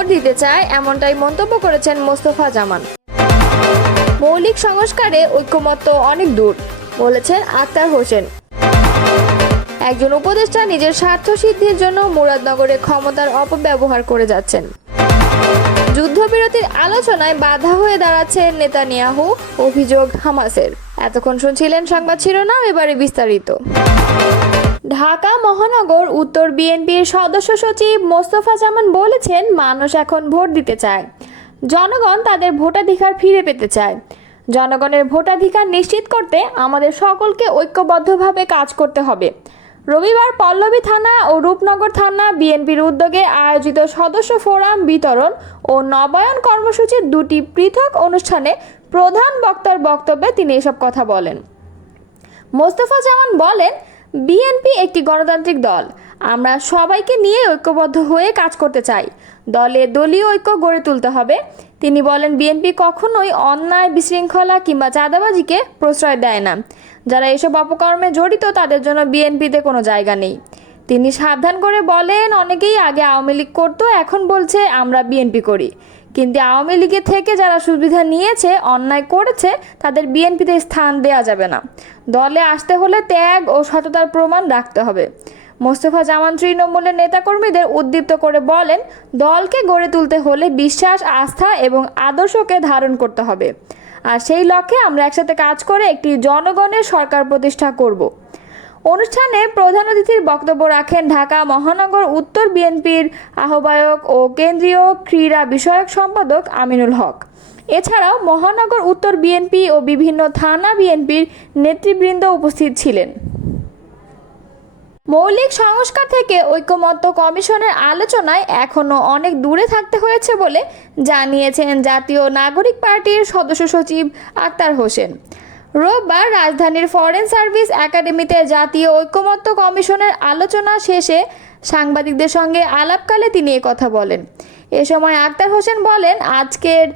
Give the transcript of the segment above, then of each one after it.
Vote দিতে চায়, এমনটাই মন্তব্য করেছেন মোস্তফা জামান। মৌলিক সংস্কারে ঐক্যমত্য অনেক দূর, বলেছেন আক্তার হোসেন। একজন উপদেষ্টা নিজের স্বার্থ সিদ্ধির জন্য মুরাদনগরে ক্ষমতার অপব্যবহার করে যাচ্ছেন। যুদ্ধবিরতির আলোচনায় বাধা হয়ে দাঁড়াচ্ছে নেতানিয়াহু, অভিযোগ হামাসের। এতক্ষণ শুনছিলেন সংবাদ শিরোনাম, এবারে বিস্তারিত। ঢাকা মহানগর উত্তর বিএনপির সদস্য সচিব মোস্তফা জামান বলেছেন, মানুষ এখন ভোট দিতে চায়, জনগণ তাদের ভোটাধিকার ফিরে পেতে চায়। জনগণের ভোটাধিকার নিশ্চিত করতে আমাদের সকলকে ঐক্যবদ্ধভাবে কাজ করতে হবে। রবিবার পল্লবী থানা ও রূপনগর থানা বিএনপির উদ্যোগে আয়োজিত সদস্য ফোরাম বিতরণ ও নবায়ন কর্মসূচির দুটি পৃথক অনুষ্ঠানে প্রধান বক্তার বক্তব্যে তিনি এসব কথা বলেন। মোস্তফা জামান বলেন, বিএনপি একটি গণতান্ত্রিক দল, আমরা সবাইকে নিয়ে ঐক্যবদ্ধ হয়ে কাজ করতে চাই। দলে দলীয় ঐক্য গড়ে তুলতে হবে। তিনি বলেন, বিএনপি কখনোই অন্যায়, বিশৃঙ্খলা কিংবা চাঁদাবাজিকে প্রশ্রয় দেয় না। যারা এসব অপকর্মে জড়িত তাদের জন্য বিএনপিতে কোনো জায়গা নেই। তিনি সাবধান করে বলেন, অনেকেই আগে আওয়ামী লীগ করতো, এখন বলছে আমরা বিএনপি করি। কিন্তু আওয়ামী লীগের থেকে যারা সুবিধা নিয়েছে, অন্যায় করেছে, তাদের বিএনপিতে স্থান দেওয়া যাবে না। দলে আসতে হলে ত্যাগ ও সততার প্রমাণ রাখতে হবে। মোস্তফা জামান তৃণমূলের নেতাকর্মীদের উদ্দীপ্ত করে বলেন, দলকে গড়ে তুলতে হলে বিশ্বাস, আস্থা এবং আদর্শকে ধারণ করতে হবে। আর সেই লক্ষ্যে আমরা একসাথে কাজ করে একটি জনগণের সরকার প্রতিষ্ঠা করব। অনুষ্ঠানে প্রধান অতিথির বক্তব্য রাখেন ঢাকা মহানগর উত্তর বিএনপির আহ্বায়ক ও কেন্দ্রীয় ক্রীড়া বিষয়ক সম্পাদক আমিনুল হক। এছাড়াও মহানগর উত্তর বিএনপি ও বিভিন্ন থানা বিএনপির নেতৃবৃন্দ উপস্থিত ছিলেন। মৌলিক সংস্কার থেকে ঐকমত্য কমিশনের আলোচনায় এখনও অনেক দূরে থাকতে হয়েছে বলে জানিয়েছেন জাতীয় নাগরিক পার্টির সদস্য সচিব আক্তার হোসেন। রোববার রাজধানীর ফরেন সার্ভিস একাডেমিতে জাতীয় ঐকমত্য কমিশনের আলোচনা শেষে সাংবাদিকদের সঙ্গে আলাপকালে তিনি কথা বলেন। এ সময় আক্তার হোসেন বলেন, আজকের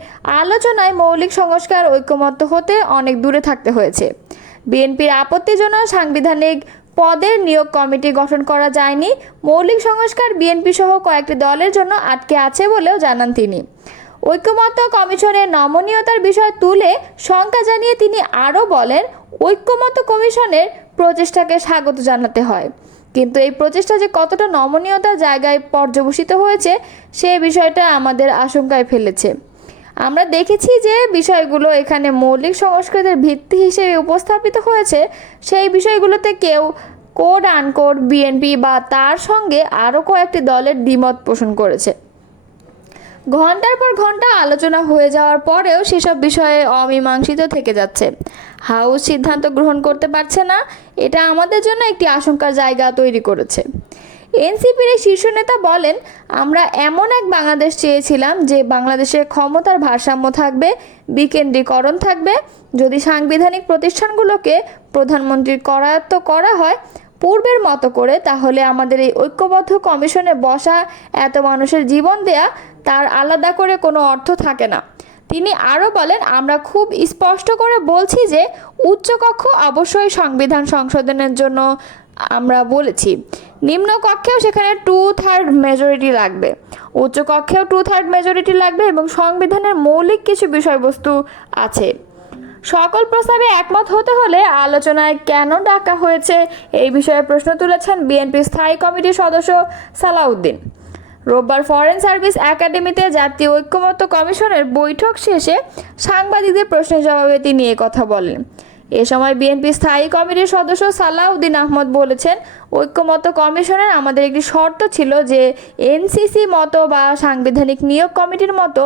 আলোচনায় মৌলিক সংস্কার ঐকমত্য হতে অনেক দূরে থাকতে হয়েছে। বিএনপির আপত্তিজনক সাংবিধানিক পদের নিয়োগ কমিটি গঠন করা যায়নি। মৌলিক সংস্কার বিএনপি সহ কয়েকটি দলের জন্য আটকে আছে বলেও জানান তিনি। ঐকমত্য কমিশনের নমনীয়তার বিষয় তুলে শঙ্কা জানিয়ে তিনি আরও বলেন, ঐকমত্য কমিশনের প্রচেষ্টাকে স্বাগত জানাতে হয়, কিন্তু এই প্রচেষ্টা যে কতটা নমনীয়তার জায়গায় পর্যবসিত হয়েছে সে বিষয়টা আমাদের আশঙ্কায় ফেলেছে। আমরা দেখেছি যে বিষয়গুলো এখানে মৌলিক সংস্কারের ভিত্তি হিসেবে উপস্থাপিত হয়েছে, সেই বিষয়গুলোতে কেউ কোড আনকোড বিএনপি বা তার সঙ্গে আরও কয়েকটি দলের দ্বিমত পোষণ করেছে। ঘন্টার পর ঘন্টা আলোচনা হয়ে যাওয়ার পরেও সেসব বিষয়ে অমীমাংসিত থেকে যাচ্ছে। হাউস সিদ্ধান্ত গ্রহণ করতে পারছে না, এটা আমাদের জন্য একটি আশঙ্কার জায়গা তৈরি করেছে। এনসিপির এই শীর্ষ নেতা বলেন, আমরা এমন এক বাংলাদেশ চেয়েছিলাম যে বাংলাদেশে ক্ষমতার ভারসাম্য থাকবে, বিকেন্দ্রীকরণ থাকবে। যদি সাংবিধানিক প্রতিষ্ঠানগুলোকে প্রধানমন্ত্রীর করায়ত্ত করা হয় পূর্বের মতো করে, তাহলে আমাদের এই ঐক্যবদ্ধ কমিশনে বসা, এত মানুষের জীবন দেয়া, তার আলাদা করে কোনো অর্থ থাকে না। তিনি আরও বলেন, আমরা খুব স্পষ্ট করে বলছি যে উচ্চকক্ষ অবশ্যই সংবিধান সংশোধনের জন্য আমরা বলেছি, নিম্নকক্ষেও সেখানে 2/3 মেজরিটি লাগবে, উচ্চকক্ষেও 2/3 মেজরিটি লাগবে এবং সংবিধানের মৌলিক কিছু বিষয়বস্তু আছে। সকল প্রস্তাবে একমত হতে হলে আলোচনায় কেন ডাকা হয়েছে এই বিষয়ে প্রশ্ন তুলেছেন বিএনপি স্থায়ী কমিটির সদস্য সালাউদ্দিন। রোববার ফরেন সার্ভিস একাডেমিতে জাতীয় ঐকমত্য কমিশনের বৈঠক শেষে সাংবাদিকদের প্রশ্নের জবাবে তিনি কথা বলেন। এ সময় বিএনপি স্থায়ী কমিটির সদস্য সালাউদ্দিন আহমদ বলেছেন, ঐকমত্য কমিশনের আমাদের একটি শর্ত ছিল যে এনসিসি মতো বা সাংবিধানিক নিয়োগ কমিটির মতো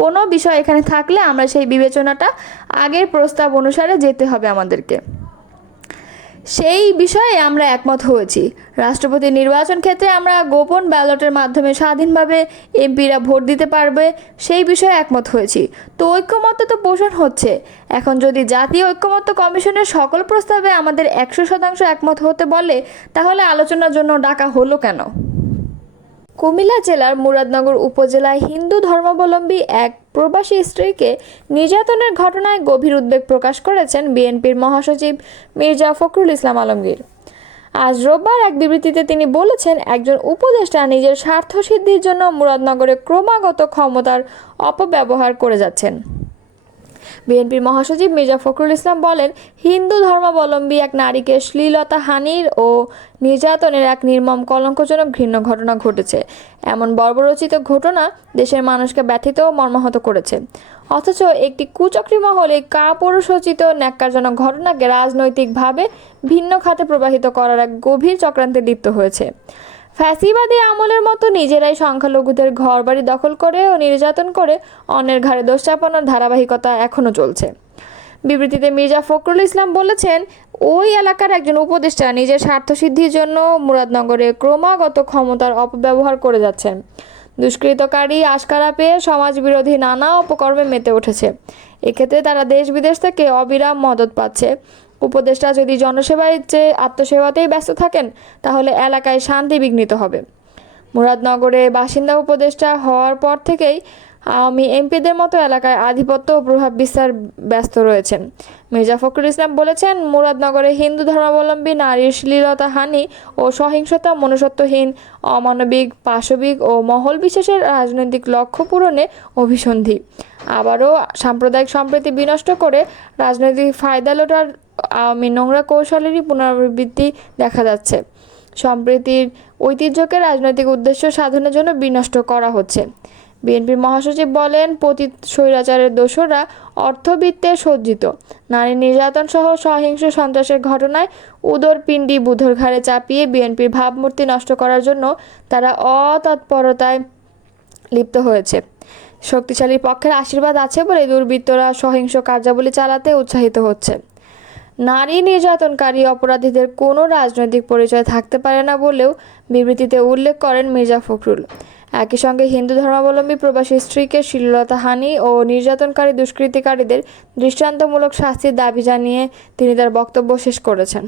কোনো বিষয় এখানে থাকলে আমরা সেই বিবেচনাটা আগের প্রস্তাব অনুসারে যেতে হবে আমাদেরকে। সেই বিষয়ে আমরা একমত হয়েছি। রাষ্ট্রপতি নির্বাচন ক্ষেত্রে আমরা গোপন ব্যালটের মাধ্যমে স্বাধীনভাবে এমপিরা ভোট দিতে পারবে, সেই বিষয়ে একমত হয়েছি। তো ঐক্যমত্য তো পোষণ হচ্ছে। এখন যদি জাতীয় ঐক্যমত্য কমিশনের সকল প্রস্তাবে আমাদের 100% একমত হতে বলে, তাহলে আলোচনার জন্য ডাকা হলো কেন? কুমিল্লা জেলার মুরাদনগর উপজেলায় হিন্দু ধর্মাবলম্বী এক প্রবাসী স্ত্রীকে নির্যাতনের ঘটনায় গভীর উদ্বেগ প্রকাশ করেছেন বিএনপির মহাসচিব মির্জা ফখরুল ইসলাম আলমগীর। আজ রোববার এক বিবৃতিতে তিনি বলেছেন, একজন উপদেষ্টা নিজের স্বার্থ সিদ্ধির জন্য মুরাদনগরে ক্রমাগত ক্ষমতার অপব্যবহার করে যাচ্ছেন। বিএনপির মহাসচিব মির্জা ফখরুল ইসলাম বলেন, হিন্দু ধর্মাবলম্বী এক নারীকে শ্লীলতাহানির ও নির্যাতনের এক নির্মম কলঙ্কজনক ঘৃণ্য ঘটনা ঘটেছে। এমন বর্বরচিত ঘটনা দেশের মানুষকে ব্যথিত ও মর্মাহত করেছে। অথচ একটি কুচক্রী মহল এই কাপুরুষোচিত ন্যাক্কারজনক ঘটনাকে রাজনৈতিকভাবে ভিন্ন খাতে প্রবাহিত করার এক গভীর চক্রান্তে লিপ্ত হয়েছে। ফ্যাসিবাদী আমলের মতো নিজেরাই সংখ্যালঘুদের ঘরবাড়ি দখল করে ও নির্যাতন করে অন্যের ঘাড়ে দোষ চাপানোর ধারাবাহিকতা এখনও চলছে। বিবৃতিতে মির্জা ফখরুল ইসলাম বলেছেন, ওই এলাকার একজন উপদেষ্টা নিজের স্বার্থসিদ্ধির জন্য মুরাদনগরে ক্রমাগত ক্ষমতার অপব্যবহার করে যাচ্ছেন। দুষ্কৃতকারী আশকারা পেয়ে সমাজবিরোধী নানা অপকর্মে মেতে উঠেছে। এক্ষেত্রে তারা দেশ বিদেশ থেকে অবিরাম মদত পাচ্ছে। উপদেষ্টা যদি জনসেবায় চেয়ে আত্মসেবাতেই ব্যস্ত থাকেন, তাহলে এলাকায় শান্তি বিঘ্নিত হবে। মুরাদনগরে বাসিন্দা উপদেষ্টা হওয়ার পর থেকেই আওয়ামী এমপিদের মতো এলাকায় আধিপত্য ও প্রভাব বিস্তার ব্যস্ত রয়েছেন। মির্জা ফখরুল ইসলাম বলেছেন, মুরাদনগরে হিন্দু ধর্মাবলম্বী নারীর শ্লীলতাহানি ও সহিংসতা মনুষ্যত্বহীন, অমানবিক, পাশবিক ও মহল বিশেষের রাজনৈতিক লক্ষ্য পূরণে অভিসন্ধি। আবারও সাম্প্রদায়িক সম্প্রীতি বিনষ্ট করে রাজনৈতিক ফায়দা লোটার আওয়ামী নোংরা কৌশলেরই পুনরাবৃত্তি দেখা যাচ্ছে। সম্প্রীতির ঐতিহ্যকে রাজনৈতিক উদ্দেশ্য সাধনের জন্য বিনষ্ট করা হচ্ছে। বিএনপির মহাসচিব বলেন, পতিত স্বৈরাচারের দোসররা অর্থবিত্তে সজ্জিত। নারী নির্যাতন সহ সহিংস সন্ত্রাসের ঘটনায় উদরপিণ্ডি বুধর ঘাড়ে চাপিয়ে বিএনপির ভাবমূর্তি নষ্ট করার জন্য তারা অতৎপরতায় লিপ্ত হয়েছে। শক্তিশালী পক্ষের আশীর্বাদ আছে বলে দুর্বৃত্তরা সহিংস কার্যাবলী চালাতে উৎসাহিত হচ্ছে। নারী নির্যাতনকারী অপরাধীদের কোনো রাজনৈতিক পরিচয় থাকতে পারে না বলেও বিবৃতিতে উল্লেখ করেন মির্জা ফখরুল। একই সঙ্গে হিন্দু ধর্মাবলম্বী প্রবাসী স্ত্রীকে শ্লীলতাহানি ও নির্যাতনকারী দুষ্কৃতিকারীদের দৃষ্টান্তমূলক শাস্তির দাবি জানিয়ে তিনি তার বক্তব্য শেষ করেছেন।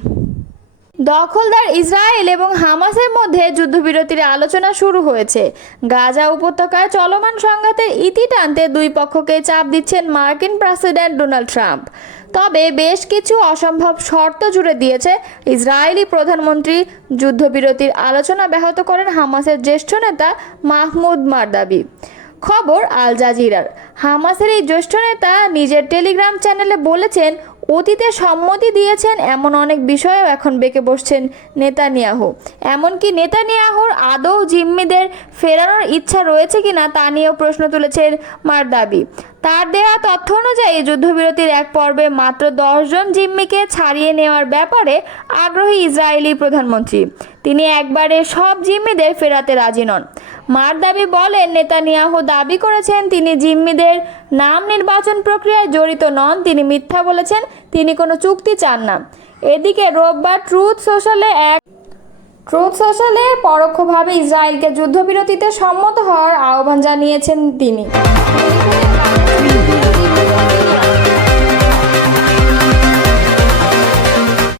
দখলদার ইসরায়েল এবং হামাসের মধ্যে যুদ্ধবিরতির আলোচনা শুরু হয়েছে। গাজা উপত্যকায় চলমান সংঘাতের ইতি টানতে দুই পক্ষকে চাপ দিচ্ছেন মার্কিন প্রেসিডেন্ট ডোনাল্ড ট্রাম্প। তবে বেশ কিছু অসম্ভব শর্ত জুড়ে দিয়েছে ইসরায়েলি প্রধানমন্ত্রী। যুদ্ধবিরতির আলোচনা ব্যাহত করেন হামাসের জ্যেষ্ঠ নেতা মাহমুদ মারদাবি। খবর আল জাজিরার। হামাসের এই জ্যেষ্ঠ নেতা নিজের টেলিগ্রাম চ্যানেলে বলেছেন, অতীতে সম্মতি দিয়েছেন এমন অনেক বিষয়েও এখন বেঁকে বসছেন নেতানিয়াহু। এমনকি নেতানিয়াহুর আদৌ জিম্মিদের ফেরানোর ইচ্ছা রয়েছে কিনা তা নিয়েও প্রশ্ন তুলেছেন মারদাবি। তার দেয়া তথ্য অনুযায়ী যুদ্ধবিরতির এক পর্বে মাত্র 10 জন জিম্মিকে ছাড়িয়ে নেওয়ার ব্যাপারে আগ্রহী ইসরায়েলি প্রধানমন্ত্রী। তিনি একবারে সব জিম্মিদের ফেরাতে রাজি নন। মারদাবি বলেন, নেতানিয়াহু দাবি করেছেন তিনি জিম্মিদের নাম নির্বাচন প্রক্রিয়ায় জড়িত নন। তিনি মিথ্যা বলেছেন, তিনি কোনো চুক্তি চান না। এদিকে রোববার ট্রুথ সোশ্যালে পরোক্ষভাবে ইসরায়েলকে যুদ্ধবিরতিতে সম্মত হওয়ার আহ্বান জানিয়েছেন তিনি।